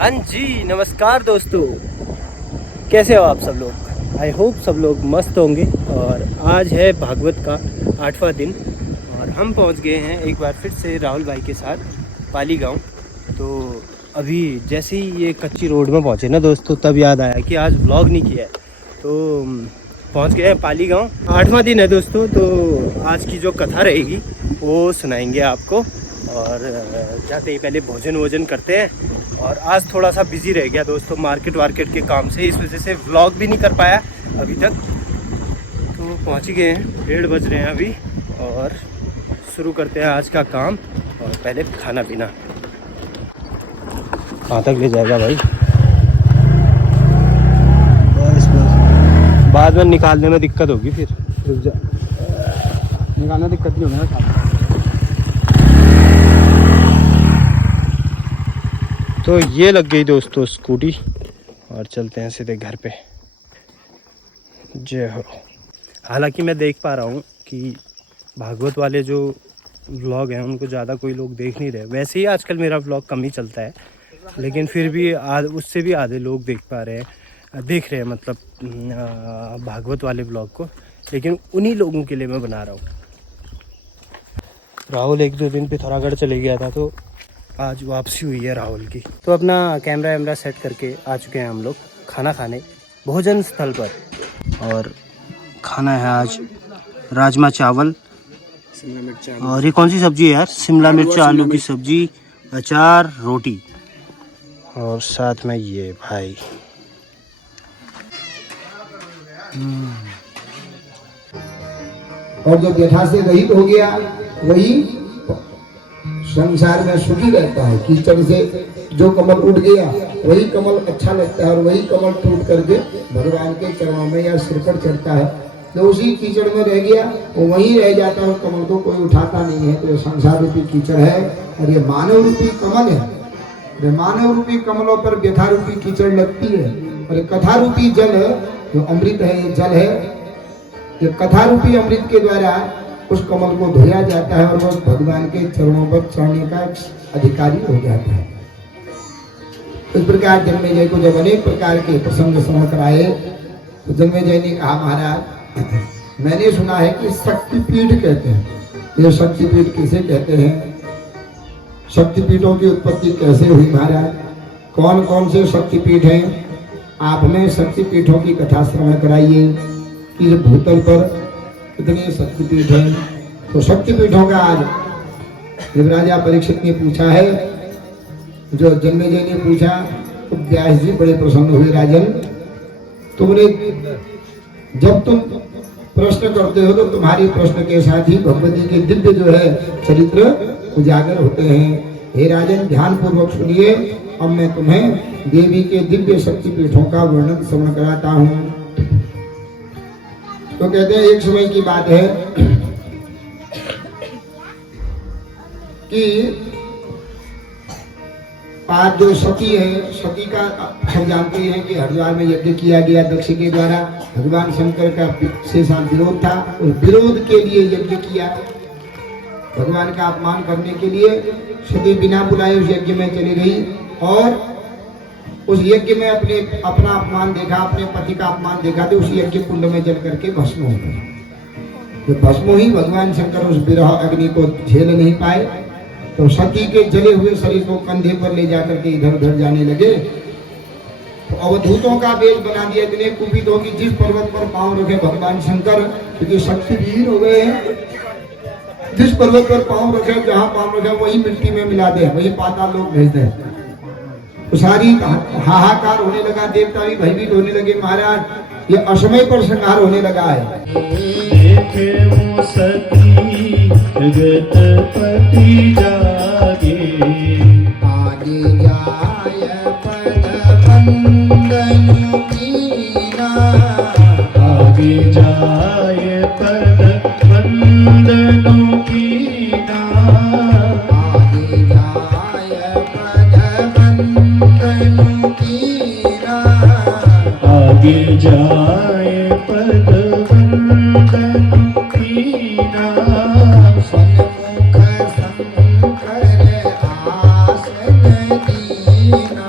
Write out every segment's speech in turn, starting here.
हाँ जी, नमस्कार दोस्तों, कैसे हो आप सब लोग। आई होप सब लोग मस्त होंगे। और आज है भागवत का 8वां दिन और हम पहुंच गए हैं एक बार फिर से राहुल भाई के साथ पाली गांव। तो अभी जैसे ही ये कच्ची रोड में पहुंचे ना दोस्तों, तब याद आया कि आज व्लॉग नहीं किया है। तो पहुंच गए हैं पाली गांव। 8वां दिन है दोस्तों, तो आज की जो कथा रहेगी वो सुनाएंगे आपको। और जाते ही पहले भोजन करते हैं। और आज थोड़ा सा बिजी रह गया दोस्तों मार्केट के काम से, इस वजह से व्लॉग भी नहीं कर पाया अभी तक। तो पहुंच ही गए हैं, 1:30 बज रहे हैं अभी। और शुरू करते हैं आज का काम। और पहले खाना पीना। कहाँ तक ले जाएगा भाई? बस बाद में निकालने में दिक्कत होगी, फिर रुक जा, निकालना दिक्कत नहीं होगी ना। तो ये लग गई दोस्तों स्कूटी और चलते हैं सीधे घर पे। जय हो। हालांकि मैं देख पा रहा हूँ कि भागवत वाले जो व्लॉग हैं उनको ज़्यादा कोई लोग देख नहीं रहे। वैसे ही आजकल मेरा व्लॉग कम ही चलता है, लेकिन फिर भी उससे भी आधे लोग देख रहे हैं मतलब भागवत वाले व्लॉग को। लेकिन उन्हीं लोगों के लिए मैं बना रहा हूँ। राहुल 1-2 दिन पिथौरागढ़ चले गया था, तो आज वापसी हुई है राहुल की। तो अपना कैमरा वैमरा सेट करके आ चुके हैं हम लोग खाना खाने भोजन स्थल पर। और खाना है आज राजमा चावल, शिमला मिर्च, और ये कौन सी सब्जी है यार? शिमला मिर्च आलू की सब्जी, अचार, रोटी, और साथ में ये भाई और जो व्यथा से रहित हो गया वही संसार में सुखी रहता है। कीचड़ से जो कमल उठ गया वही कमल अच्छा लगता है, और वही कमल टूट करके भगवान के चरणों में या सिर पर चढ़ता है। जो उसी कीचड़ में रह गया वो वहीं रह जाता है, कमल को कोई उठाता नहीं है। तो ये संसार रूपी कीचड़ है और ये मानव रूपी कमल है। ये मानव रूपी कमलों पर व्यथा रूपी कीचड़ लगती है, और ये कथा रूपी जल जो अमृत है, ये जल है, ये कथा रूपी अमृत के द्वारा उस कमल को धोया जाता है और वह भगवान के चरणों पर चढ़ने का अधिकारी हो जाता है। इस प्रकार जन्मेजय को जब अनेक प्रकार के प्रसंग सुना कराए तो जन्मेजय ने कहा, महाराज मैंने सुना है कि शक्तिपीठ कहते हैं। ये शक्तिपीठ किसे कहते हैं? शक्तिपीठों की उत्पत्ति कैसे हुई महाराज? कौन कौन से शक्तिपीठ हैं? आप हमें शक्तिपीठों की कथा श्रवण कराइए कि भूतल पर कितने शक्तिपीठ हैं। तो शक्तिपीठों का आज जब राजा परीक्षित ने पूछा है, जो जन्मेजय ने पूछा, तो व्यास जी बड़े प्रसन्न हुए। राजन, तुमने जब तुम प्रश्न करते हो तो तुम्हारे प्रश्न के साथ ही भगवती के दिव्य जो है चरित्र उजागर होते हैं। हे राजन, ध्यान पूर्वक सुनिए। अब मैं तुम्हें देवी के दिव्य शक्तिपीठों का वर्णन श्रवण कराता हूँ। तो कहते हैं एक समय की बात है कि 5 जो सती है, सती का हम जानते हैं कि हरिद्वार में यज्ञ किया गया दक्ष के द्वारा। भगवान शंकर का से साथ विरोध था, और विरोध के लिए यज्ञ किया। भगवान का अपमान करने के लिए सती बिना बुलाए उस यज्ञ में चली गई, और उस यज्ञ में अपना अपमान देखा, अपने पति का अपमान देखा, तो उस यज्ञ कुंड में जल करके भस्म हो गए। तो भस्म ही भगवान शंकर उस विरह अग्नि को झेल नहीं पाए, तो सती के जले हुए शरीर को कंधे पर ले जाकर के इधर उधर जाने लगे। तो अवधूतों का वेश बना दिया। इतने कुपित हो कि जिस पर्वत पर पांव रखे भगवान शंकर, क्योंकि शक्तिहीन हो गए हैं, जिस पर्वत पर पांव रखे, जहाँ पांव रखे वही मिट्टी में मिला दे, वही पाताल लोक भेज दे। तो सारी हाहाकार होने लगा, देवता भी भयभीत होने लगे। महाराज, ये असमय पर संहार होने लगा है। आगे जाय पद वंदन कीना, आगे जाय पद वंदन कीना, आगे जाय पद वंदन कीना, आगे जाय पद वंदन कीना। सन्मुख शंकर आसन दीना,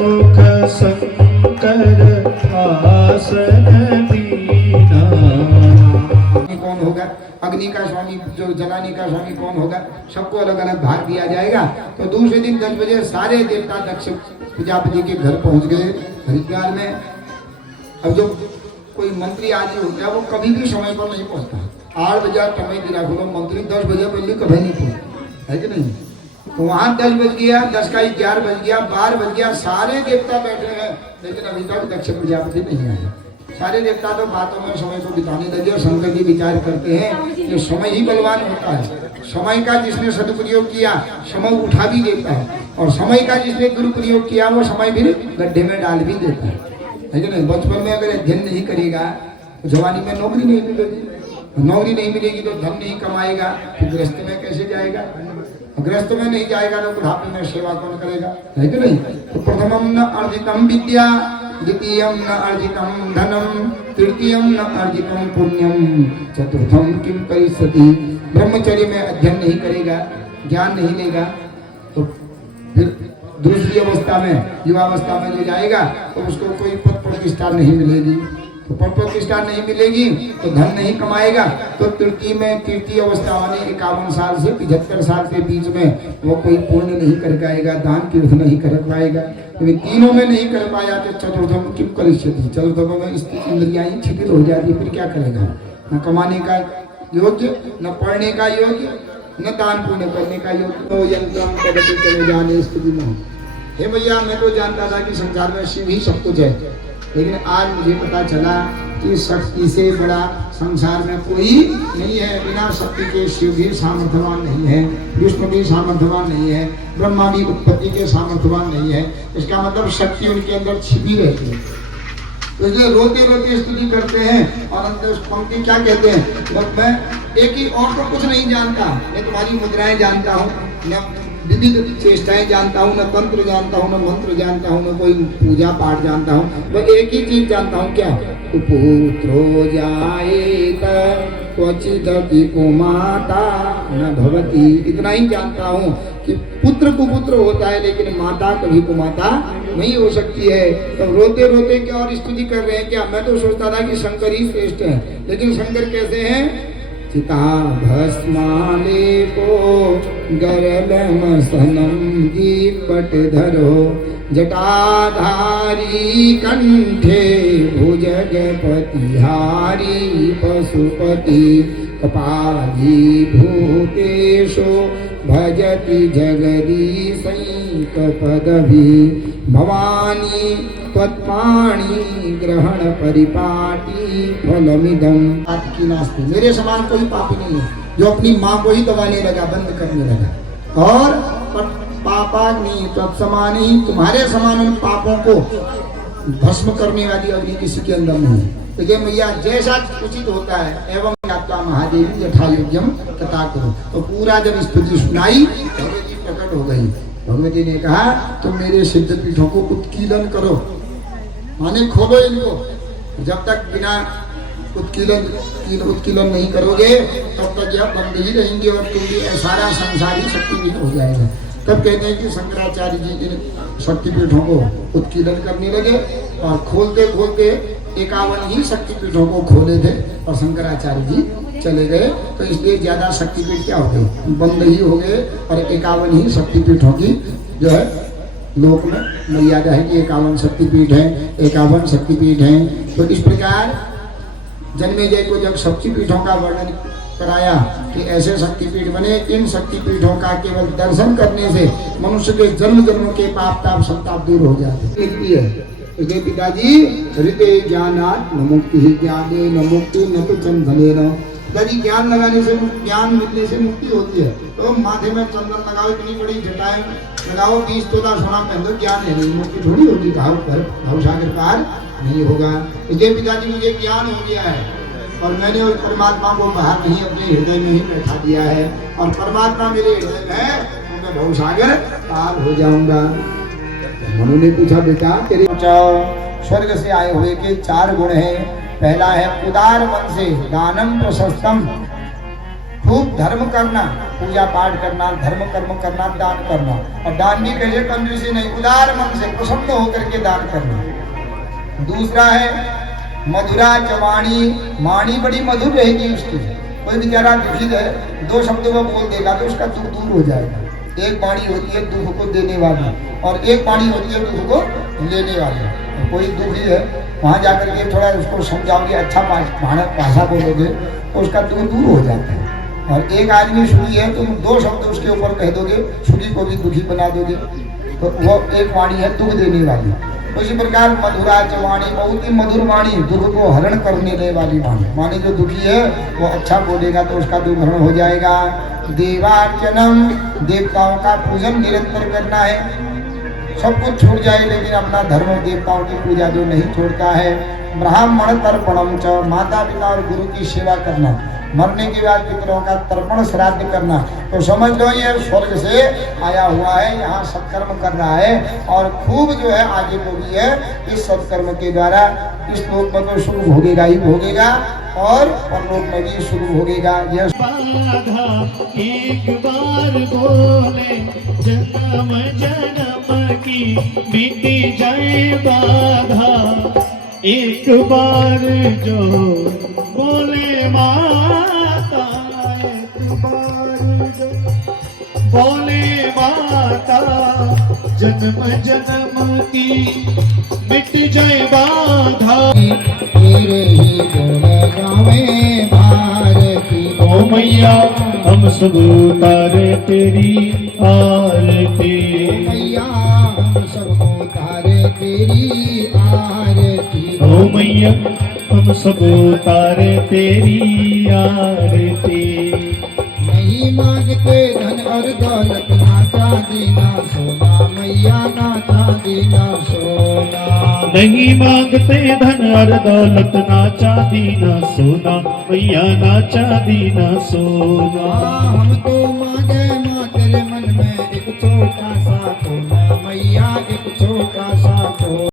सन्मुख शंकर आसन दीना। कौन होगा, अग्नि का स्वामी, जो जलाने का स्वामी कौन होगा, सबको अलग अलग भाग दिया जाएगा। तो दूसरे दिन 10 बजे सारे देवता दक्ष प्रजापति के घर पहुंच गए हरिद्वार में। अब जो कोई मंत्री आदि हो गया वो कभी भी समय पर नहीं पहुंचता। 8 बजे समय दिया बोलो, मंत्री 10 बजे पहले कभी नहीं पहुंचता है कि नहीं। तो वहां 10 बज गया, 10 का 11 बज गया, 12 बज गया, सारे देवता बैठे हैं, लेकिन अभी तक दक्ष प्रजापति नहीं आए। सारे देवता तो बातों में समय को बिताने लगे और शंकर जी विचार करते हैं कि समय ही बलवान होता है। समय का जिसने सदुपयोग किया समय उठा भी देता है, और समय का जिसने दुरुपयोग किया वो समय भी गड्ढे में डाल भी देता है कि नहीं। बचपन में अगर अध्ययन नहीं करेगा तो जवानी में नौकरी नहीं मिलेगी, नौकरी नहीं मिलेगी तो धन नहीं कमाएगा, तो गृहस्थ में कैसे जाएगा, गृहस्थ में नहीं जाएगा तो बुढ़ापे में सेवा कौन करेगा, है कि नहीं। तो प्रथमम न अर्जितम विद्या, द्वितीयम न अर्जितम धनम, तृतीयम न अर्जितम पुण्यम, चतुर्थम किम करिष्यति। ब्रह्मचर्य में अध्ययन नहीं करेगा, ज्ञान नहीं लेगा, तो फिर दूसरी अवस्था में, युवावस्था में जो जाएगा तो उसको कोई पद प्रतिष्ठा नहीं मिलेगी। तो पद प्रतिष्ठा नहीं मिलेगी तो धन नहीं कमाएगा। तो तृतीय में, तृतीय अवस्था माने 51 साल से 75 साल के बीच में वो कोई पुण्य नहीं कर पाएगा, दान तीर्थ नहीं कर पाएगा। तो तीनों में नहीं कर पाया तो चतुर्थम किम करिष्यति, चतुर्थम में इंद्रियां शिथिल हो जाती, फिर क्या करेगा। न कमाने का योग्य, न पढ़ने का योग्य, न दान पुण्य करने का योग्य। तो यंत्रम पद्धति चले जाने स्थिति में, हे भैया मैं तो जानता था कि संसार में शिव ही सब कुछ है, लेकिन आज मुझे पता चला कि शक्ति से बड़ा संसार में कोई नहीं है। बिना शक्ति के शिव भी सामर्थ्यवान नहीं है, विष्णु भी सामर्थ्यवान नहीं है, ब्रह्मा भी उत्पत्ति के सामर्थ्यवान नहीं है। इसका मतलब शक्ति उनके अंदर छिपी रहती है। तो इसलिए रोते रोते स्तुति करते हैं और अंत पंक्ति क्या कहते हैं, मैं एक ही और तो कुछ नहीं जानता, मैं तुम्हारी मुद्राएं जानता हूँ, न विविध चेष्टाएं जानता हूँ, न तंत्र जानता हूँ, न मंत्र जानता हूँ, न कोई पूजा पाठ जानता हूँ, मैं एक ही चीज जानता हूँ, क्या, पुत्रो जायेत क्वचिदपि कुमाता न भवति। इतना ही जानता हूँ कि पुत्र कुपुत्र होता है लेकिन माता कभी कुमाता नहीं हो सकती है। तो रोते रोते क्या और स्तुति कर रहे हैं क्या। मैं तो सोचता था कि शंकर ही श्रेष्ठ है, लेकिन शंकर कैसे हैं। चिता भस्माले को गरलम सनम दीपट धरो, जटाधारी कंठे भुजगपतिहारी पशुपति, कपाली भूतेषु भजति जगदीशैक पदवी, भवानी त्वत्पाणि ग्रहण परिपाटी फलमिदम। की नास्ति, मेरे समान कोई पापी नहीं है जो अपनी माँ को ही दबाने लगा, बंद करने लगा। और पापाग्नि तत्समानि, तुम्हारे समान उन पापों को भस्म करने वाली अग्नि किसी के अंदर नहीं है। तो ये मैया जैसा उचित होता है, एवं आपका महादेवी यथा योग्यम तथा करो। तो पूरा जब स्तुति सुनाई भगवती प्रकट हो गई। भगवती ने कहा तुम मेरे सिद्ध पीठों को उत्कीलन करो, माने खोलो इनको। जब तक बिना उत्कीलन नहीं करोगे तब तक यह बंद ही रहेंगे और तुम भी सारा संसार ही शक्तिहीन हो जाएगा। तब कहते हैं कि शंकराचार्य जी इन शक्तिपीठों को उत्कीलन करने लगे और खोलते खोलते 51 ही शक्तिपीठों को खोले थे और शंकराचार्य जी चले गए। तो इसलिए ज्यादा शक्तिपीठ क्या हो गए, बंद ही हो गए और 51 ही शक्तिपीठों की जो है लोक में मर्यादा है कि 51 शक्तिपीठ है, 51 शक्तिपीठ हैं। तो इस प्रकार जन्मेजय को जब शक्तिपीठों का वर्णन कराया कि ऐसे शक्तिपीठ बने, इन शक्तिपीठों का केवल दर्शन करने से मनुष्य के जन्म जन्म के पाप ताप संताप दूर हो जाते हैं। इसलिए पिताजी हृदय ज्ञानात् न मुक्ति, ज्ञाने न मुक्ति न तो चंदने न। पिताजी ज्ञान लगाने से, ज्ञान मिलने से मुक्ति होती है। तो माथे में चंदन लगाओ, इतनी बड़ी जटाएं लगाओ, 20 तोला सोना पहन दो, ज्ञान है नहीं, मुक्ति थोड़ी होगी। भाव पर भवसागर पार नहीं होगा। इसलिए पिताजी मुझे ज्ञान हो गया है और मैंने उस परमात्मा को बाहर नहीं अपने हृदय में ही बैठा दिया है और परमात्मा मेरे हृदय में है तो मैं भवसागर पार हो जाऊंगा। मनु ने पूछा बेटा तेरे स्वर्ग से आए हुए के 4 गुण हैं। पहला है उदार मन से दानम प्रशस्तम, खूब धर्म करना, पूजा पाठ करना, धर्म कर्म करना, दान करना। और दान भी कहे कंजूसी नहीं, उदार मन से प्रसन्न होकर के दान करना। दूसरा है मधुरा चवाणी, वाणी बड़ी मधुर रहेगी उसकी। कोई बेचारा दुखी है, दो शब्दों में बोल देगा तो उसका दुख दूर हो जाएगा। एक वाणी होती है दुख को देने वाली, और एक वाणी होती है दुख को लेने वाली। कोई दुखी है, वहाँ जाकर के थोड़ा उसको समझाओगे, अच्छा भाषा बोलोगे तो उसका दुख दूर हो जाता है। और एक आदमी सुखी है, तुम दो शब्द उसके ऊपर कह दोगे, सुखी को भी दुखी बना दोगे, तो वो एक वाणी है दुख देने वाली। उसी प्रकार मधुरा वाणी, बहुत ही मधुर वाणी, दुख को हरण करने वाली वाणी। वाणी जो दुखी है वो अच्छा बोलेगा तो उसका दुख हरण हो जाएगा। देवार्चनम, देवताओं का पूजन निरंतर करना है। सब कुछ छूट जाए लेकिन अपना धर्म देवताओं की पूजा जो नहीं छोड़ता है। ब्राह्मण तर्पणम च, माता पिता और गुरु की सेवा करना। मरने के बाद पितरों का तर्पण श्राद्ध करना। तो समझ लो ये स्वर्ग से आया हुआ है, यहाँ सत्कर्म कर रहा है और खूब जो है आगे को भी है। इस सत्कर्म के द्वारा इस लोक में तो सुख भोगेगा ही भोगेगा और परलोक में भी सुख भोगेगा। यह बाधा एक बार बोले, जन्म जन्म की मिट जाए बाधा। एक बार जो बोले माता, एक बार जो बोले माता, जन्म जन्म की मिट जाए बाधा। तेरे ही गुण गावे भारती। ओ मैया हम सब उतारे तेरी आरती। मैया हम सब उतारे तेरी आरती। ओ मैया हम सब उतारे तेरी आरती। नहीं मांगते धन और दौलत, ना चांदी ना सोना, मैया ना चांदी ना सोना। नहीं मांगते धन और दौलत, ना चांदी ना सोना, मैया ना चांदी ना सोना। हम तो मांगे